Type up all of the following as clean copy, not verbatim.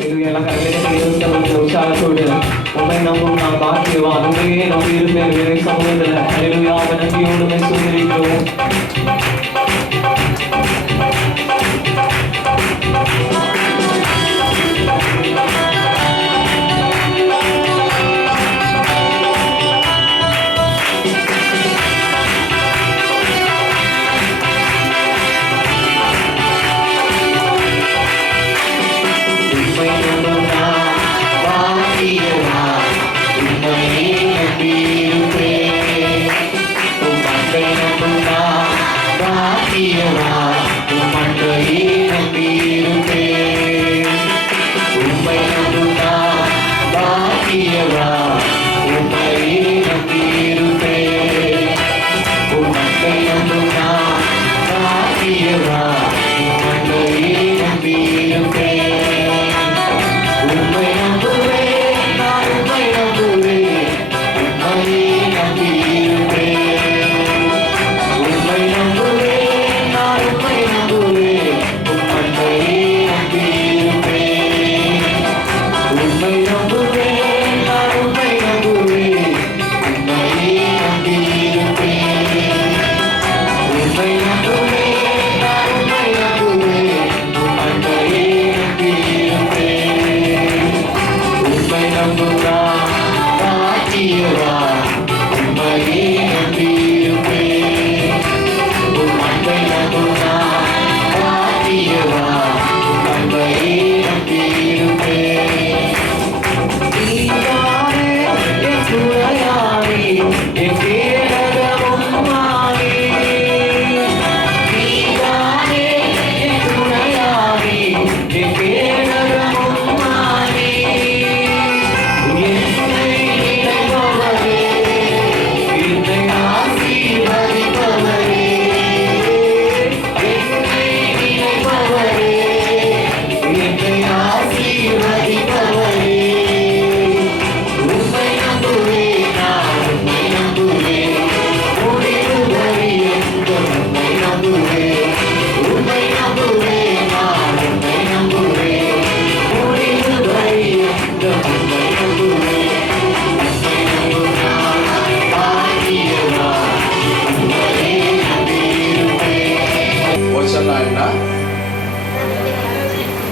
எல்லாம் கரெக்டாக உற்சாகத்தோடு உண்மை நம்பும் நான் பாக்கியவான் உண்மையே நம்பி இருப்பேன் சமூகத்தில் அலையிலுயாக நம்பியோடு சுதந்திரிக்கிறோம்.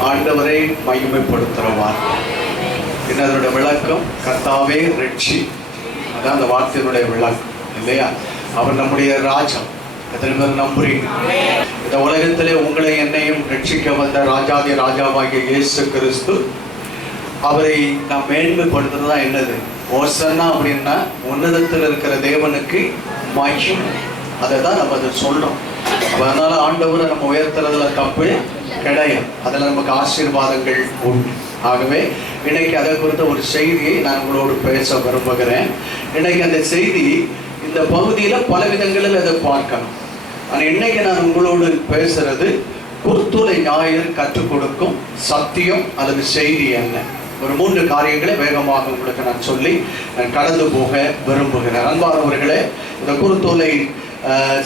ஆண்டவரை மகிமைப்படுத்துகிறவார். இதனுடைய விளக்கம் கர்த்தாவே ரட்சி. அதான் அந்த வார்த்தையினுடைய விளக்கம் இல்லையா? அவர் நம்முடைய ராஜா. எத்தனை பேர் நம்புறீங்க? இந்த உலகத்திலே உங்களை என்னையும் ரட்சிக்க வந்த ராஜாதி ராஜாவாகிய இயேசு கிறிஸ்து, அவரை நாம் மேன்மைப்படுத்துறது தான் என்னது? ஓசன்னா அப்படின்னா உன்னதத்தில் இருக்கிற தேவனுக்கு மகிமை. அதை தான் நம்ம அதை சொல்றோம். அதனால ஆண்டவரை நம்ம உயர்த்துறதுல தப்பு கிடையாது. அதில் நமக்கு ஆசீர்வாதங்கள் உண்டு. ஆகவே இன்னைக்கு அதை குறித்த ஒரு செய்தியை நான் உங்களோடு பேச விரும்புகிறேன். இன்னைக்கு அந்த செய்தி இந்த பகுதியில் பல விதங்களில் அதை பார்க்கணும். ஆனால் இன்னைக்கு நான் உங்களோடு பேசுறது குருத்தூலை ஞாயிறு கற்றுக் கொடுக்கும் சத்தியம் அல்லது செய்தி என்ன. ஒரு 3 காரியங்களை வேகமாக உங்களுக்கு நான் சொல்லி நான் கடந்து போக விரும்புகிறேன். அன்பானவர்களே, இந்த குருத்தூலை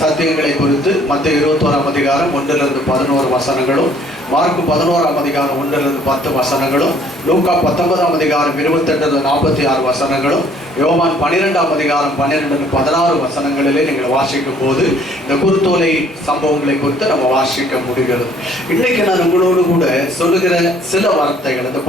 சத்தியங்களை குறித்து மத்திய 21ஆம் அதிகாரம் 1-11 வசனங்களும், மார்க் 11ஆம் அதிகாரம் 1-10 வசனங்களும், லூக்கா 19ஆம் அதிகாரம் 28-46 வசனங்களும், யோவான் 12ஆம் அதிகாரம் 12-16 வசனங்களிலே நீங்கள் வாசிக்கும் போது இந்த குருத்தோலை சம்பவங்களை குறித்து நம்ம வாசிக்க முடிகிறது. இன்னைக்கு நான் உங்களோடு கூட சொல்லுகிற சில வார்த்தைகள், இந்த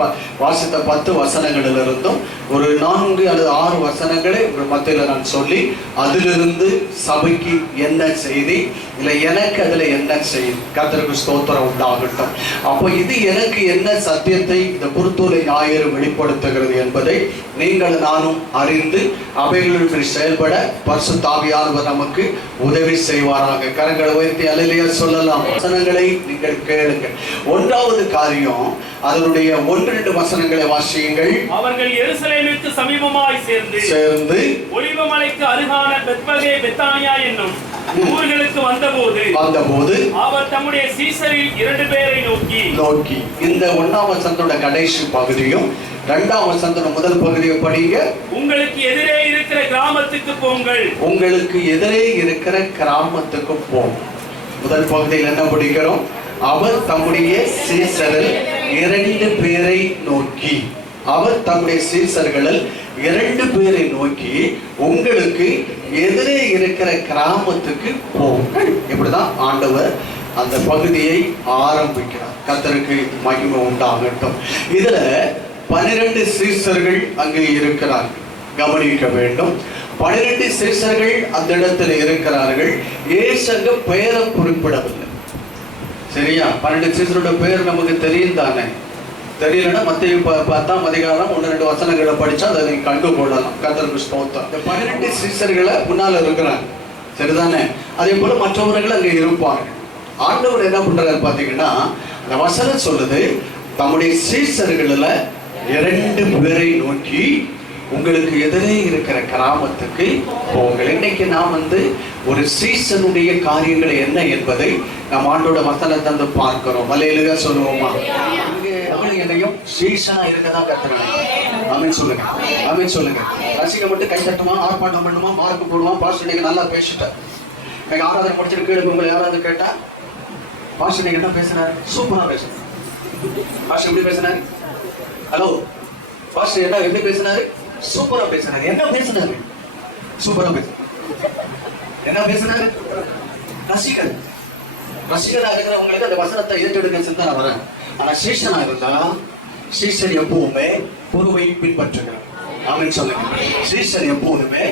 வாசித்த 10 வசனங்களிலிருந்தும் ஒரு 4 அல்லது 6 வசனங்களை உங்கள் மத்தியில் நான் சொல்லி அதிலிருந்து சபைக்கு என்ன செய்தி, இல்லை எனக்கு அதில் என்ன செய்தி, கர்த்தருக்கு ஸ்தோத்திரம் உண்டாகட்டும். அப்போ இது எனக்கு என்ன சத்தியத்தை இந்த குருத்தோலை ஞாயிறு வெளிப்படுத்துகிறது என்பதை நீங்கள் நானும் அறிந்து அவைகளுக்கு செயல்பட பரிசுத்த ஆவியானவர் நமக்கு உதவி செய்வாராக. கரங்களை உயர்த்தி அல்லேலூயா சொல்லலாம். வசனங்களை நீங்கள் கேளுங்கள். 1வது காரியம், அதனுடைய 1-2 வசனங்களை வாசியுங்கள். அவர்கள் எருசலேமுக்கு சமீபமாய் சேர்ந்து ஒலிவ மலைக்கு அருகான பெத்பகே பெத்தானியா என்னும் ஊர்களுக்கு வந்தபோது அவர் தம்முடைய சீசரில் 2 பேரை நோக்கி இந்த 1ஆம் வசனத்தோட கடைசி பகுதியும் 2ஆம் வசனத்தோட முதல் பகுதியை படிங்க. உங்களுக்கு எதிரே இருக்கிற கிராமத்துக்கு போங்கள். உங்களுக்கு எதிரே இருக்கிற கிராமத்துக்கு போங்க. முதல் பகுதியில் என்ன படிக்கிறோம்? அவர் தம்முடைய சீசரில் 2 பேரை நோக்கி, அவர் தம்முடைய சீசர்களில் 2 பேரை நோக்கி, உங்களுக்கு எதிரே இருக்கிற கிராமத்துக்கு போங்கள். இப்படிதான் ஆண்டவர் அந்த பகுதியை ஆரம்பிக்கிறார். கர்த்தருக்கு மகிமை உண்டாகட்டும். இதுல 12 சீசர்கள் அங்கே இருக்கிறார்கள். கவனிக்க வேண்டும். 12 சீசர்கள் அந்த இடத்துல இருக்கிறார்கள். இயேசு அங்க பெயரை குறிப்பிடவில்லை. சரியா? 12 சீசரோட பெயர் நமக்கு தெரியும் தானே? தெரியலன்னா மத்தேயு 10ஆம் அதிகாரம் 1-2 வசனங்களை படிச்சா அதை நீங்க கண்டு கொள்ளலாம். கர்த்தருக்கு ஸ்தோத்திரம். இந்த 12 சீசர்களை முன்னால இருக்கிறாங்க. சரிதானே? அதே போல மற்றவர்கள் அங்கே இருப்பார்கள். ஆண்டவர் என்ன பண்றாரு பாத்தீங்கன்னா, அந்த வசனம் சொல்லுது, தம்முடைய சீசர்களில் 2 பேரை நோக்கி, உங்களுக்கு எதிரே இருக்கிற கிராமத்துக்கு போங்கள். இன்னைக்கு நாம் ஒரு சீசனுடைய காரியங்கள் என்ன என்பதை நாம் ஆண்டோட வசனத்தை பார்க்கிறோம். அல்லேலூயா சொல்லுவோமா? என்னையும் சீசனா இருக்கதான் கத்துறாங்க. ஆமென் சொல்லுங்க, ஆமென் சொல்லுங்க. ரசிக்க மட்டும் கை தட்டுமா, ஆர்ப்பாட்டம் பண்ணுமா, மார்க் போடுமா, பாஸ்டர் நீங்க நல்லா பேசிட்டார். ஆராதனை முடிச்சிட்டு கீழே உங்களை யாராவது கேட்டா, பாஸ்டர் நீங்க என்ன பேசுறாரு? சூப்பரா பேசுறாரு. பாஸ்டர் எப்படி பேசுறாரு? ஹலோ பாஸ்டர் என்ன எப்படி பேசுறாரு? சூப்பரா பேசுறாரு. என்ன பேசுறாரு? சூப்பரா பேசுறாரு. என்ன பேசுறாரு? ரசிகர். ரசிகரா இருக்கிறவங்களுக்கு அந்த வசனத்தை ஏற்றெடுக்க சிந்தனை வரேன். ஆனா சீசனா இருந்தா, சீசன் எப்பவுமே குருவை பின்பற்றுகிறார். ஆமென் சொல்லுங்க. சீசன் எப்போதுமே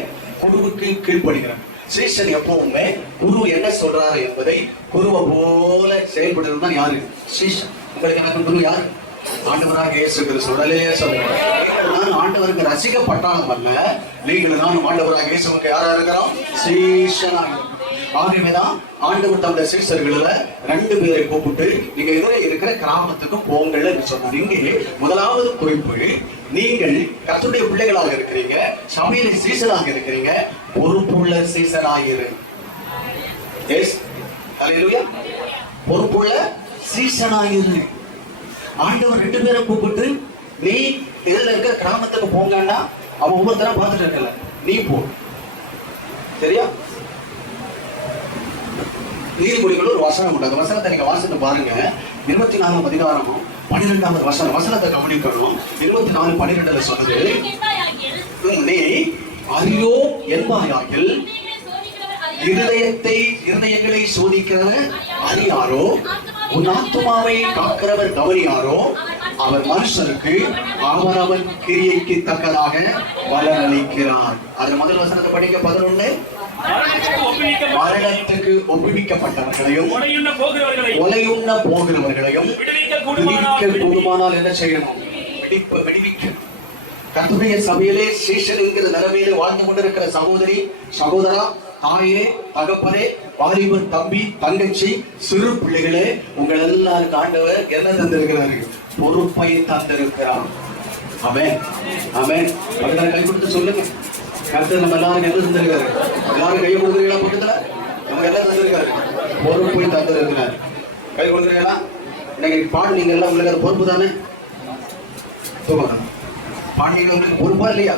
குருவுக்கு கீழ்ப்படுகிறார். சீசன் எப்பவுமே குரு என்ன சொல்றாரு என்பதை குருவை போல செயல்படுறது தான் யாரு? சீசன். உங்களுக்கு எனக்கு குரு யாரு? ஆண்டவராக இயேசு கிறிஸ்து. அல்லேலூயா சொல்லுங்க. நான் ஆண்டவருக்கு ரசிக்கப்பட்டாலும் அல்ல, நீங்கள் நானும் ஆண்டவராக இயேசுவுக்கு யாரா இருக்கிறோம்? சீஷனாக. ஆகவேதான் ஆண்டவர் தம்முடைய சீஷர்களில் 2 பேரை கூப்பிட்டு, நீங்க எதிரே இருக்கிற கிராமத்துக்கு போங்கள் என்று சொன்னார். இங்கே முதலாவது குறிப்பு, நீங்கள் கர்த்தருடைய பிள்ளைகளாக இருக்கிறீங்க, சபையில சீசனாக இருக்கிறீங்க, பொறுப்புள்ள சீசனாயிரு. எஸ், அல்லேலூயா. பொறுப்புள்ள சீசனாயிரு. ஆண்டவர் 2 பேரை கூப்பிட்டு, நீ இதுல இருக்கிற கிராமத்துக்கு போங்கன்னா அவன் ஒவ்வொருத்தரும் பார்த்துட்டு இருக்கல, நீ போ. சரியா? நீர்மொழிகள் ஒரு வசனம் உண்டு. அந்த வசனத்தை நீங்க வாசித்து பாருங்க. 24ஆம் அதிகாரமும் 12வது வசனம். வசனத்தை கவனிக்கணும். 24:12 சொல்லுது, நீ அறியோ என்பாயாகில் இருதயங்களை சோதிக்கிறவர் அறியாரோ, உன் ஆத்துமாவை காக்கிறவர் கவனியாரோ, அவர் மனுஷனுக்கு அவரவன் கிரியைக்கு தக்கதாக பலனளிக்கிறார். அது முதல் வசனத்தை படிக்க 11. மரணத்துக்கு ஒப்புவிக்கப்பட்டவர்களையும் கொலையுண்ண போகிறவர்களையும் விடுவிக்க கூடுமானால் என்ன செய்யணும்? விடுவிக்கணும். கர்த்தருடைய சபையிலே சீஷன் என்கிற நிலைமையிலே வாழ்ந்து கொண்டிருக்கிற சகோதரி, சகோதரா, தாயே, தகப்பனே, வாலிபன், தம்பி, தங்கச்சி, சிறு பிள்ளைகளே, உங்கள் எல்லாருக்கும் ஆண்டவர் என்ன தந்திருக்கிறாரு? பொறுப்பை தந்திருக்கிறார். ஆமென், ஆமென். அதுல கை கொடுத்து சொல்லுங்க. கர்த்தர் நம்ம எல்லாரும் என்ன தந்திருக்காரு? எல்லாரும் கை கொடுக்குறீங்களா? பக்கத்துல நமக்கு எல்லாம் தந்திருக்காரு. பொறுப்பை தந்திருக்கிறார். கை கொடுக்குறீங்களா? இன்னைக்கு பாடுனீங்க எல்லாம், உங்களுக்கு அது பொறுப்பு தானே? பாடுனீங்க, உங்களுக்கு பொறுப்பா இல்லையா?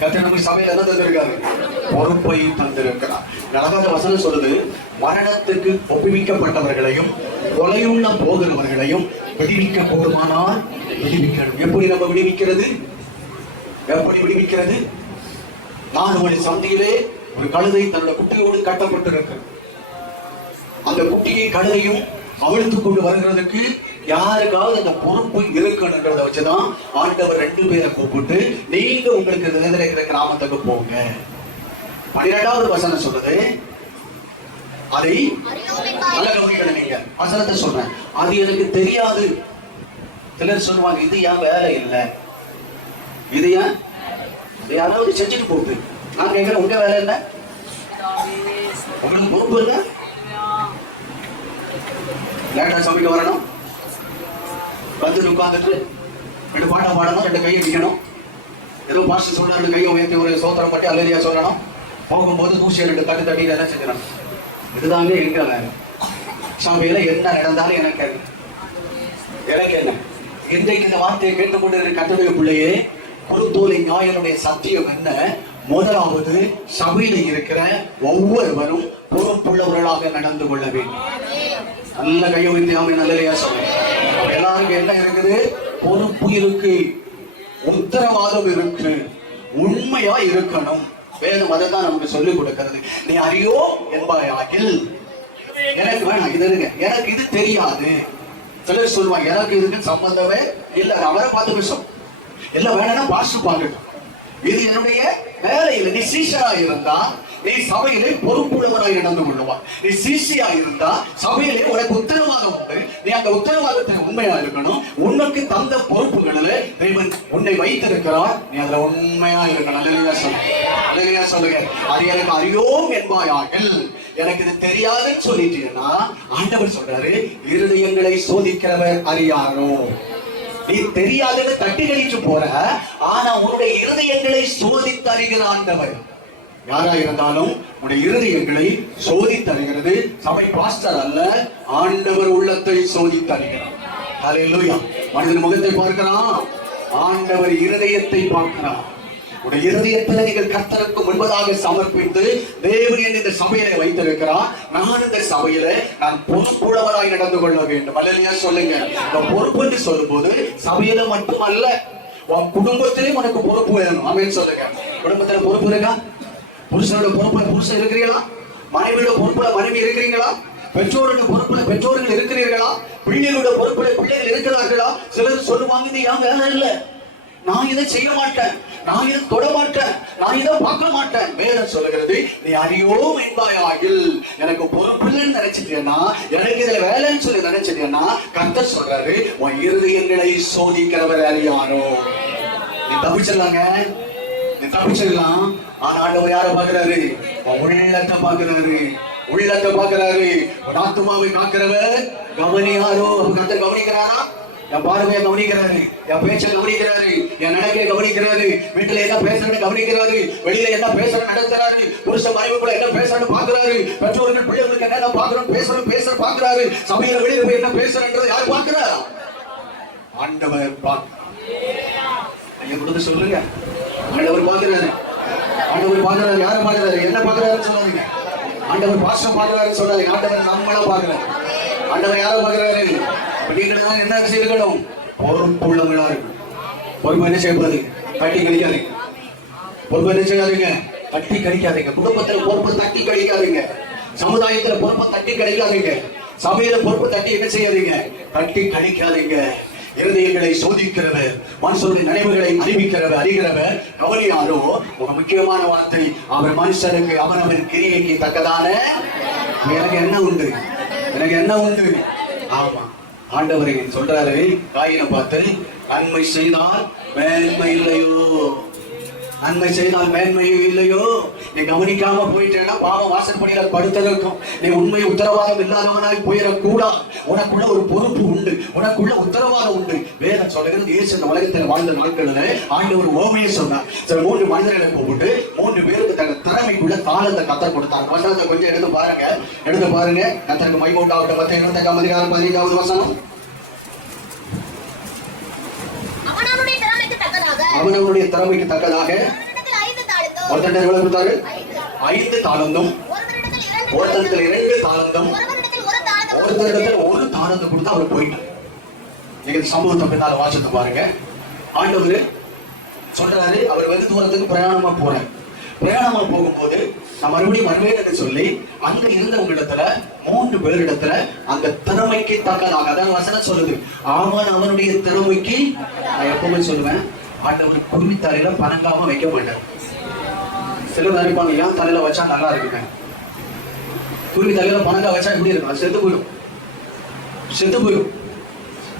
கர்த்தர் நமக்கு சபையில என்ன தந்திருக்காரு? பொறுப்பை தந்திருக்கிறார். நடந்த வசனம் சொல்லுது, மரணத்துக்கு ஒப்புவிக்கப்பட்டவர்களையும் கொலையுண்ண போகிறவர்களையும் விடுவிக்க கூடுமானால் விடுவிக்கணும். எப்படி நம்ம விடுவிக்கிறது? எப்படி விடுவிக்கிறது? நான் ஒரு சந்தையிலே ஒரு கழுதை தன்னோட குட்டியோடு கட்டப்பட்டிருக்கிறது. அந்த குட்டியை கழுதையும் அவிழ்த்து கொண்டு வருகிறதுக்கு யாருக்காவது அந்த பொறுப்பு இருக்கணுன்றத வச்சுதான் ஆண்டவர் 2 பேரை கூப்பிட்டு, நீங்க உங்களுக்கு இருக்கிற கிராமத்துக்கு போங்க. 12வது வசனம் சொல்லுது, அதை நல்ல கவனிக்கணும். நீங்க வசனத்தை சொல்றேன், அது எனக்கு தெரியாது. சிலர் சொல்லுவாங்க, இது ஏன் வேலை இல்லை, இது ஏன் யாராவது செஞ்சுட்டு போகுது. நான் கேட்கிறேன், உங்க வேலை என்ன? உங்களுக்கு பொறுப்பு இல்லை? லேட்டா சமைக்க வரணும், வந்து உட்காந்துட்டு 2 பாட்டம் பாடணும், 2 கையை நிற்கணும், ஏதோ பாஸ்டர் சொல்ற 2 கையை உயர்த்தி ஒரு சோத்திரம் பட்டி அல்லேலூயா சொல்லணும், போகும்போது தூசியை 2 தட்டு தட்டி என்ன செஞ்சிடணும். இதுதாங்க இருக்கிற வேலை. சபையில என்ன நடந்தாலும் எனக்கு என்ன? இன்றைக்கு இந்த வார்த்தையை கேட்டுக்கொண்டு கர்த்தருடைய பிள்ளையே, குருத்தோலை ஞாயினுடைய சத்தியம் என்ன? முதலாவது, சபையில இருக்கிற ஒவ்வொருவரும் பொறுப்புள்ளவர்களாக நடந்து கொள்ள வேண்டும். நல்ல கையை உயர்த்தி ஆமென் அல்லேலூயா சொல்லுங்க. எல்லாருக்கும் என்ன இருக்குது? பொறுப்பு இருக்கு, உத்தரவாதம் இருக்கு, உண்மையா இருக்கணும். வேதம் அதை தான் நமக்கு சொல்லிக் கொடுக்கிறது. நீ அறியோ என்பாயாகில் எனக்கு வேணாம் இது இருங்க, எனக்கு இது தெரியாது. சிலர் சொல்லுவாங்க எனக்கு இதுக்கு சம்பந்தமே இல்ல, அவரை பார்த்து விஷயம் இல்ல, வேணா பாஸ்டர் பார்க்கட்டும், இது என்னுடைய வேலையில. நீ சீஷரா இருந்தா நீ சபையிலே பொறுப்புள்ளவராய் நடந்து கொள்ளுவா. நீ சீஷியா இருந்தா சபையிலே உனக்கு உத்தரவாதம் உண்டு. நீ அந்த உத்தரவாதத்துக்கு உண்மையா இருக்கணும். உனக்கு தந்த பொறுப்புகளில் தேவன் உன்னை வைத்திருக்கிறார், நீ அதுல உண்மையா இருக்கணும். அல்லேலூயா சொல்லுங்க. அது எனக்கு அறியோம் என்பாயாகில், எனக்கு இது தெரியாதுன்னு சொல்லிட்டீங்கன்னா ஆண்டவர் சொல்றாரு, இருதயங்களை சோதிக்கிறவர் அறியாரோ. நீ தெரியாதுன்னு தட்டி கழிச்சு போற, ஆனா உன்னுடைய இருதயங்களை சோதித்து அறிகிற ஆண்டவர். யாரா இருந்தாலும் உடைய இருதயங்களை சோதித்து அறிகிறது சபை பாஸ்டர் அல்ல, ஆண்டவர் உள்ளத்தை சோதித்து அறிகிறார். ஹல்லேலூயா. மனிதன் முகத்தை பார்க்கிறான், ஆண்டவர் இருதயத்தை பார்க்கிறார். உடைய இருதயத்தில் நீங்கள் கர்த்தருக்கு முன்பதாக சமர்ப்பித்து தேவன் இந்த சபையில வைத்திருக்கிறார், நான் இந்த சபையில நான் பொறுப்புள்ளவராய் நடந்து கொள்ள வேண்டும். அல்லேலூயா சொல்லுங்க. இந்த பொறுப்பு என்று சொல்லும் போது சபையில மட்டுமல்ல, உன் குடும்பத்திலேயும் உனக்கு பொறுப்பு வேணும். ஆமென் சொல்லுங்க. குடும்பத்துல பொறுப்பு இருக்கா? புருஷனோட பொறுப்புல புருஷன் இருக்கிறீங்களா? மனைவியோட பொறுப்புல மனைவி இருக்கிறீங்களா? பெற்றோரோட பொறுப்புல பெற்றோர்கள் இருக்கிறீர்களா? பிள்ளைகளோட பொறுப்புல பிள்ளைகள் இருக்கிறார்களா? சிலர் சொல்லுவாங்க, நீ ஏன் வேலை இல்லை, நான் இதை செய்ய மாட்டேன், நான் இதை தொட மாட்டேன், நான் இதை பார்க்க மாட்டேன். வேதம் சொல்லுகிறது, நீ அறியோ என்பாயாகில், எனக்கு பொறுப்பில்லைன்னு நினைச்சிட்டேன்னா, எனக்கு இதுல வேலைன்னு சொல்லி நினைச்சிட்டேன்னா, கர்த்தர் சொல்றாரு, உன் இருதயங்களை சோதிக்கிறவர் அறியாரோ. நீ தப்பிச்சிடலாங்க, நீ தப்பிச்சிடலாம். ஆனா ஆண்டவர் யாரை பார்க்கிறாரு? உள்ளத்தை பார்க்கிறாரு, உள்ளத்தை பார்க்கிறாரு. ஆத்துமாவை காக்கிறவர் கவனியாரோ. கர்த்தர் கவனிக்கிறாரா? என் பார்வையை கவனிக்கிறாரு, என் பேச்சை கவனிக்கிறாரு, என் நடக்கையை கவனிக்கிறாரு, வீட்டுல என்ன பேசுறேன்னு கவனிக்கிறாரு, வெளியில என்ன பேசுறேன்னு நடத்துறாரு, புருஷ மனைவிக்குள்ள என்ன பேசுறேன்னு பாக்குறாரு, பெற்றோர்கள் பிள்ளைகளுக்கு என்ன பாக்குறோம் பேசுற பாக்குறாரு, சபையில வெளியில போய் என்ன பேசுறேன்றது யார் பார்க்கிறார்? ஆண்டவர் பார்க்கிறார். கொடுத்து சொல்லுங்க, ஆண்டவர் பார்க்கிறாரு. ஆண்டவர் பார்க்கிறாரு. யாரை பார்க்கிறாரு? என்ன பார்க்கிறாருன்னு சொல்லாதீங்க. ஆண்டவர் பாஸ்டர் பார்க்கிறாருன்னு சொல்லாதீங்க. ஆண்டவர் நம்மள பார்க்கிறாரு. ஆண்டவர் யாரை பார்க்கிறாரு? என்ன செய்யணும்? பொறுப்புள்ளவங்களா இருக்கு. பொறுப்பு என்ன செய்யக்கூடாது? தட்டி கழிக்காதீங்க. பொறுப்பு என்ன செய்யாதீங்க? தட்டி கழிக்காதீங்க. குடும்பத்துல பொறுப்பு தட்டி கழிக்காதீங்க. சமுதாயத்துல பொறுப்பு தட்டி கழிக்காதீங்க. சபையில பொறுப்பு தட்டி என்ன செய்யாதீங்க? தட்டி கழிக்காதீங்க. இருதயங்களை சோதிக்கிறவர், மனுஷனுடைய நினைவுகளை அறிவிக்கிறவர், அறிகிறவர் கவனியாரோ. ஒரு முக்கியமான வார்த்தை, அவர் மனுஷனுக்கு அவனவன் கிரியைக்கு தக்கதான எனக்கு என்ன உண்டு, எனக்கு என்ன உண்டு. ஆமா, ஆண்டவர் சொல்றாரு காயினை பார்த்து, நன்மை செய்தால் மேன்மை இல்லையோ, நன்மை செய்தால் மேன்மையும் இல்லையோ. நீ கவனிக்காம போயிட்டேன்னா பாவம் வாசற்படியில படுத்திருக்கும். நீ உண்மை உத்தரவாதம் இல்லாதவனாய் போயிடக்கூடாது. உனக்குள்ள ஒரு பொறுப்பு உண்டு, உனக்குள்ள உத்தரவாதம் உண்டு. வேதம் சொல்லுகிறது, இயேசு இந்த உலகத்தில் வாழ்ந்த நாட்களில் ஆண்டவர் ஓமையை சொன்னார். சில 3 மனிதர்களை கூப்பிட்டு 3 பேருக்கு தங்கள் திறமைக்குள்ள தாளத்தை கத்தர் கொடுத்தார். வசனத்தை கொஞ்சம் எடுத்து பாருங்க, கத்தருக்கு மகிமை உண்டாகட்டும். மத்தேயு 25:15 வசனம். அவனவனுடைய திறமைக்கு தக்கதாக ஒருத்தர் எவ்வளவு கொடுத்தாரு? 5 தாளந்தும், ஒருத்தர் 2 தாளந்தும், ஒருத்தரிடத்தில் 1 தாளந்து கொடுத்து அவர் போயிட்டார். நீங்க சம்பவத்தை பின்னால வாசித்து பாருங்க. ஆண்டவர் சொல்றாரு, அவர் வெகு தூரத்துக்கு பிரயாணமா போறாரு. பிரயாணமா போகும்போது நான் மறுபடியும் வருவேன் என்று சொல்லி அங்க இருந்தவங்க இடத்துல 3 பேரிடத்துல அந்த திறமைக்கு தக்கதாக, அதான் வசனம் சொல்லுது, அவன் அவனுடைய திறமைக்கு. நான் எப்பவுமே சொல்லுவேன், ஆண்டவர் குருவி தலையில பணங்காம வைக்க மாட்டார். சிலர் நினைப்பாங்க, ஏன் தலையில வச்சா நல்லா இருக்குங்க. குருவி தலையில பணங்கா வச்சா எப்படி இருக்கும்? செத்து போயிடும், செத்து போயிடும்.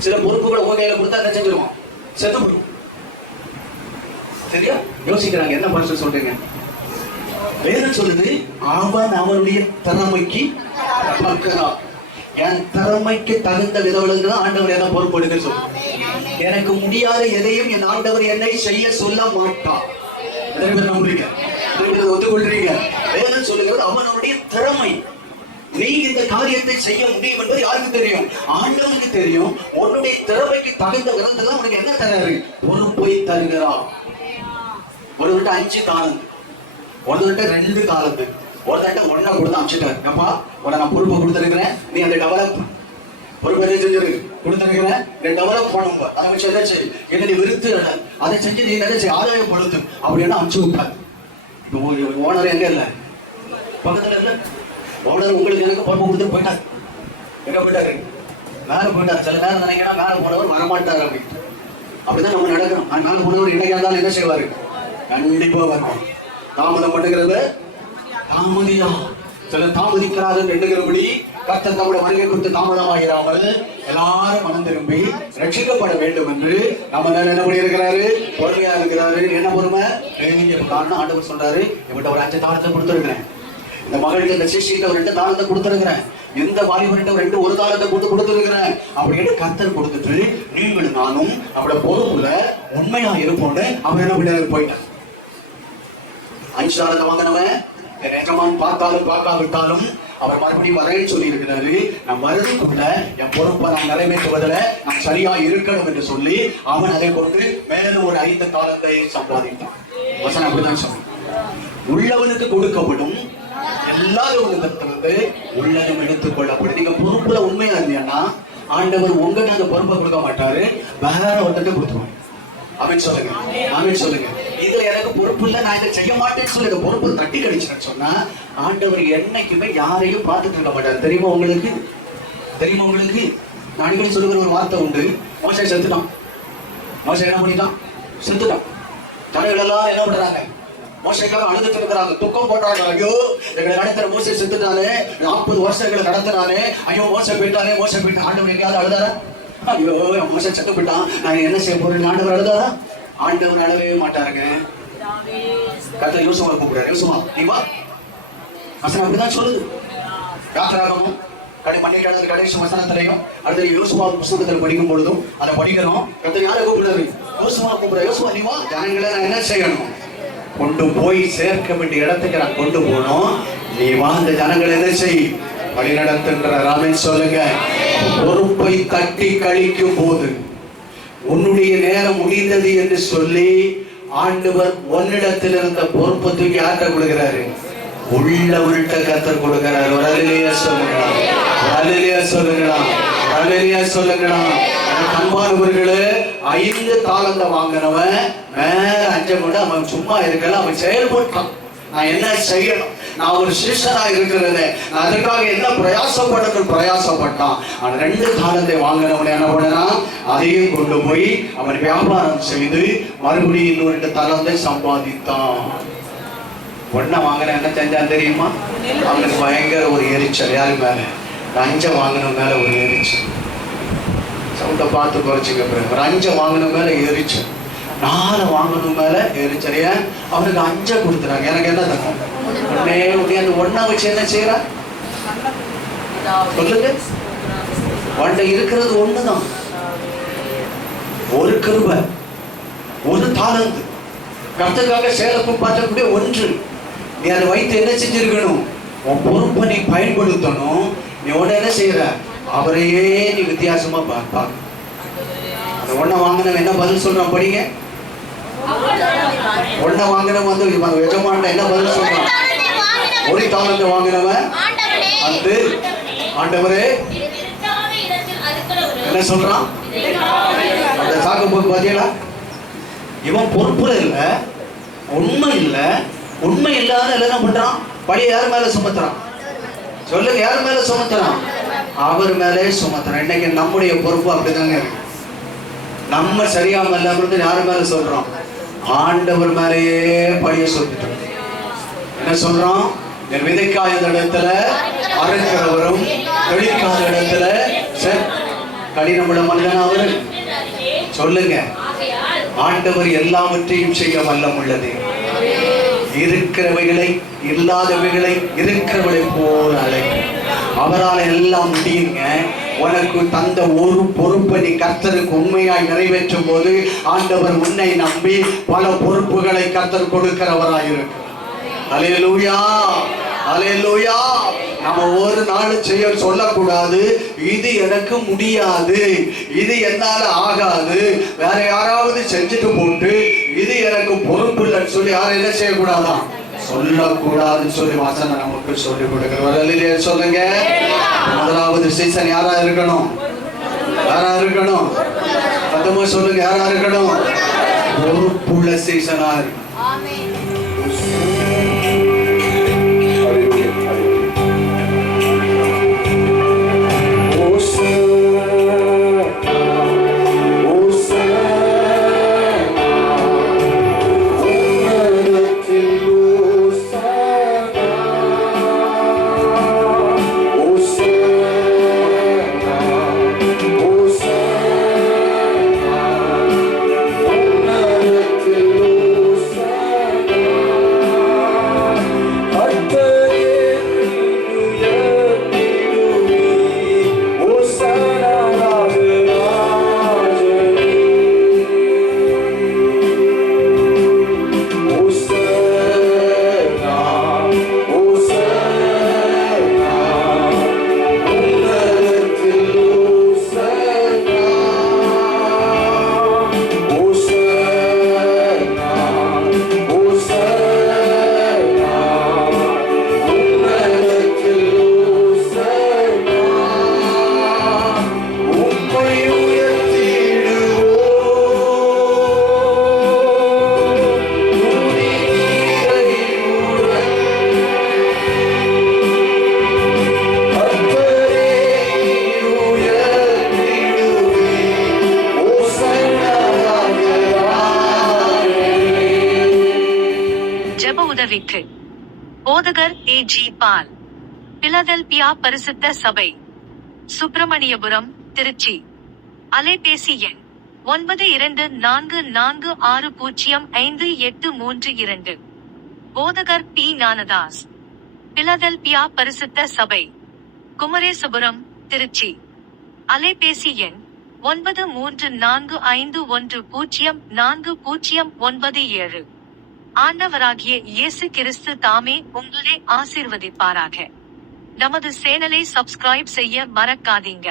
சில பொறுப்புகளை உங்க கையில கொடுத்தா என்ன செஞ்சிருவோம்? செத்து போயிடும். சரியா? யோசிக்கிறாங்க, என்ன பாஸ்டர் சொல்றீங்க? வேதம் சொல்லுது, அவன் அவனுடைய திறமைக்கு தக்கதான். என் திறமைக்கு தகுந்த விதவளுக்கு தான் ஆண்டவர் என்ன பொறுப்பு எடுக்க சொல்லுங்க. எனக்கு முடியாத எதையும் என் ஆண்டவர் என்னை செய்ய சொல்ல மாட்டான். நம்புறீங்க? ஒத்துக்கொள்றீங்க? வேதம் சொல்லுகிறது, அவனுடைய திறமை. நீ இந்த காரியத்தை செய்ய முடியும் என்பது யாருக்கு தெரியும்? ஆண்டவனுக்கு தெரியும். உன்னுடைய திறமைக்கு தகுந்த விதத்துல உனக்கு என்ன தராரு? பொறுப்பை தருகிறார். ஒருவர்கிட்ட 5 தாளந்து, ஒருவர்கிட்ட 2 தாளந்து, ஒருத்தர்கிட்ட 1 கொடுத்து அனுப்பிச்சிட்டாரு. அப்பா, உன்னை நான் பொறுப்பை கொடுத்துருக்கிறேன், நீ அதை டெவலப் பொறுப்பு என்ன செஞ்சிருக்கு கொடுத்துருக்கிறேன். 2 டெவலப் பண்ணுங்க. அதை வச்சு என்ன செய்ய என்னை விருத்து அதை செஞ்சு நீ என்ன செய்ய ஆதாயப்படுத்து அப்படின்னு அனுப்பிச்சு விட்டாரு. இப்போ ஓனர் எங்க இல்லை, பக்கத்துல இல்லை. ஓனர் உங்களுக்கு எனக்கு பொறுப்பு கொடுத்துட்டு போயிட்டாரு. எங்க போயிட்டாரு? மேலே போயிட்டார். சில நேரம் நினைக்கிறா மேலே போனவர் வரமாட்டார் அப்படின்னு. அப்படிதான் நம்ம நடக்கிறோம். மேலே போனவர் இன்னைக்கு இருந்தாலும் என்ன செய்வாரு? கண்டிப்பா வரும். தாமதம் பண்ணுகிறது தாமதியா, சில தாமதிக்கிறார்கள் எண்ணுகிறபடி கர்த்தர் நம்முடைய வருகை குறித்து தாமதமாகிறாமல் எல்லாரும் மனம் திரும்பி ரட்சிக்கப்பட வேண்டும் என்று நம்ம என்ன பண்ணியிருக்கிறாரு? பொறுமையா இருக்கிறாரு. என்ன பொறுமை? காரணம் ஆண்டவர் சொல்றாரு, இவட்ட ஒரு 5 தாளத்தை கொடுத்துருக்கிறேன். இந்த மகளுக்கு இந்த சிஷ்டிட்ட ஒரு 2 தாளத்தை கொடுத்துருக்கிறேன். இந்த வாலிபர்கிட்ட ஒரு தாளத்தை கொடுத்துருக்கிறேன் அப்படின்னு கர்த்தர் கொடுத்துட்டு நீங்களும் நானும் அவட பொறுப்புல உண்மையா இருப்போன்னு அவர் என்ன பண்ணி போயிட்டார். 5 தாளத்தை வாங்கினவன் எஜமான் பார்த்தாலும் பார்க்காவிட்டாலும் அவர் மறுபடியும் வரேன்னு சொல்லி இருக்கிறாரு. நான் வருதுக்குள்ள என் பொறுப்பை நான் நிறைவேற்றுவதில் நான் சரியா இருக்கணும் என்று சொல்லி அவன் அதை கொண்டு மேலும் ஒரு 5 தாளத்தை சம்பாதித்தான். வசனம் அப்படிதான் சொன்னான். உள்ளவனுக்கு கொடுக்கப்படும், எல்லாருவனுக்கு உள்ளதும் எடுத்துக் கொள்ளப்படும். நீங்க பொறுப்புல உண்மையா இருந்தீங்கன்னா ஆண்டவர் உங்களுக்கு அந்த பொறுப்பை கொடுக்க மாட்டாரு, வேற ஒருத்தருக்கு கொடுத்துருவாங்க. அப்படின்னு சொல்லுங்க, அப்படின்னு சொல்லுங்க. இதுல எனக்கு பொறுப்பு இல்லை, நான் இதை செய்ய மாட்டேன்னு சொல்லி இந்த பொறுப்பு தட்டி கழிச்சுன்னு சொன்னா ஆண்டவர் என்னைக்குமே யாரையும் பார்த்துட்டு இருக்க மாட்டார். தெரியுமா உங்களுக்கு? தெரியுமா உங்களுக்கு? நான் அடிக்கடி சொல்லுகிற ஒரு வார்த்தை உண்டு. மோசே செத்துட்டான். மோசே என்ன பண்ணிட்டான்? செத்துட்டான். தலைகள் எல்லாம் என்ன பண்றாங்க? மோசைக்காக அழுதுட்டு இருக்கிறாங்க, துக்கம் போட்டாங்க. ஐயோ எங்களை நடத்துற மோசை செத்துட்டானே, 40 வருஷங்களை நடத்தினானே, ஐயோ மோசை போயிட்டானே, மோசை போயிட்டு. ஆண்டவர் எங்கேயாவது அழுதாரா? ஐயோ மோசை செத்து போயிட்டான், நான் என்ன செய்ய போறேன்? ஆண்டவர் அழுதாரா? ஆண்டவர் அழவே மாட்டாருங்க. கர்த்தர் யோசுவா கூப்பிடுறாரு, யோசுவா நீ வா. வசனம் அப்படிதான் சொல்லுது. யாத்திராகமும் கடைசி வசனத்திலையும் அடுத்த யோசுவா புத்தகத்தில் படிக்கும் பொழுதும் அதை படிக்கிறோம். கர்த்தர் யாரை கூப்பிடுறாரு? யோசுவா கூப்பிடுறாரு. யோசுவா நீ வா, ஜனங்களை நான் என்ன செய்யணும்? கொண்டு போய் சேர்க்க வேண்டிய இடத்துக்கு நான் கொண்டு போனோம். நீ வாழ்ந்த ஜனங்களை என்ன செய்? வழி நடத்துன்ற ராமன் சொல்லுங்க. பொறுப்பை தட்டி கழிக்கும் போது உன்னுடைய நேரம் முடிந்தது என்று சொல்லி ஆண்டவர் உன்னிடத்தில் இருந்த பொறுப்பை தூக்கி யார்கிட்ட கொடுக்கிறாரு? உள்ளவர்கிட்ட கர்த்தர் கொடுக்கிறார். ஒரு அல்லேலூயா சொல்லுங்களா, அல்லேலூயா சொல்லுங்களா, அல்லேலூயா சொல்லுங்களா. அன்பானவர்களே, 5 தாளந்தை வாங்கினவன் மேல 5 கொண்டு அவன் சும்மா இருக்கல, அவன் செயல்பட்டான். நான் என்ன செய்யணும்? நான் ஒரு சிஷ்யனா இருக்கிறது, நான் அதுக்காக என்ன பிரயாசப்பட்டான். அவன் 2 தாளத்தை வாங்கினவன் என்ன பண்ணா? அதையும் கொண்டு போய் அவன் வியாபாரம் செய்து மறுபடியும் இன்னொரு 2 தாளத்தை சம்பாதித்தான். ஒன்ன வாங்கின என்ன செஞ்சான் தெரியுமா? அவனுக்கு பயங்கர ஒரு எரிச்சல். யாரு மேல? 5 வாங்கின மேல ஒரு எரிச்சல். சவுண்டை பார்த்து குறைச்சிக்க. ஒரு 5 வாங்கின மேல எரிச்சல், 4 வாங்கணும் மேல எரிச்சல். ஏன்? அவனுக்கு 5 கொடுத்துறாங்க. எனக்கு என்ன தக்கும்? உடனே அந்த 1 வச்சு என்ன செய்யறா? சொல்லுங்க. உன்ட இருக்கிறது ஒண்ணுதான், ஒரு கிருபை, ஒரு தாளந்து, கர்த்தருக்காக சேலப்பு பார்க்கக்கூடிய ஒன்று. நீ அதை வைத்து என்ன செஞ்சிருக்கணும்? உன் பொறுப்பை நீ பயன்படுத்தணும். நீ உடனே என்ன செய்யற? அவரையே நீ வித்தியாசமா பார்ப்பா. அந்த 1 வாங்கினவன் என்ன பதில் சொல்றான்? படிங்க. 1 வாங்கினவன் வந்து எஜமான் என்ன பதில் சொல்றான்? 1 தாளந்தை வாங்கினவன் வந்து ஆண்டவரே என்ன சொல்றான்? அந்த சாக்கு போது பாத்தீங்களா? இவன் பொறுப்புல இல்ல, உண்மை இல்ல, உண்மை இல்லாத என்ன பண்றான்? பழைய யார் மேல சுமத்துறான்? சொல்லுங்க, யார் மேல சுமத்துறான்? அவர் மேலே சுமத்துறான். இன்னைக்கு நம்முடைய பொறுப்பு அப்படிதாங்க இருக்கு. நம்ம சரியாம இல்லாம யாரு மேல சொல்றோம்? ஆண்டவர் மேலேயே பழிய சொல்லிட்டோம். என்ன சொல்றோம்? என் விதைக்காத இடத்துல அறுக்கிறவரும் தெளிக்காத இடத்துல கடினமுள்ள மனிதன் அவரு. சொல்லுங்க, ஆண்டவர் எல்லாவற்றையும் செய்ய வல்லம் உள்ளது. இருக்கிறவைகளை இல்லாதவைகளை இருக்கிறவளை போல அழைக்கும். அவரால் எல்லாம் முடியுங்க. உனக்கு தந்த ஒரு பொறுப்பை நீ கர்த்தருக்கு உண்மையாய் நிறைவேற்றும் போது ஆண்டவர் உன்னை நம்பி பல பொறுப்புகளை கர்த்தர் கொடுக்கிறவராயிருக்கிறார். அல்லேலூயா, அல்லேலூயா. நம்ம ஒரு நாள் செய்ய சொல்லக்கூடாது, இது எனக்கு முடியாது, இது என்னால ஆகாது, வேற யாராவது செஞ்சுட்டு போட்டு இது எனக்கு பொறுப்பு இல்லைன்னு சொல்லி யாரும் என்ன செய்யக்கூடாதான்? சொல்லக்கூடாதுன்னு சொல்லி வாசனை நமக்கு சொல்லி கொடுக்கிறவர். சொல்லுங்க. முதலாவது சீசன் யாரா இருக்கணும்? யாரா இருக்கணும்? சத்தமா சொல்லுங்க, யாரா இருக்கணும்? பொறுப்புள்ள சீசனா இருக்கணும். உதவிக்கு போதகர் A.G. பால், பிலதெல்பியா பரிசுத்த சபை, சுப்பிரமணியபுரம், திருச்சி. அலைபேசி எண் 9244605832. போதகர் P. ஞானதாஸ், பிலதெல்பியா பரிசுத்த சபை, குமரேசபுரம், திருச்சி. அலைபேசி எண் 9345104097. ஆண்டவராகிய இயேசு கிறிஸ்து தாமே உங்களை ஆசீர்வதிப்பாராக. நமது சேனலை சப்ஸ்கிரைப் செய்ய மறக்காதீங்க.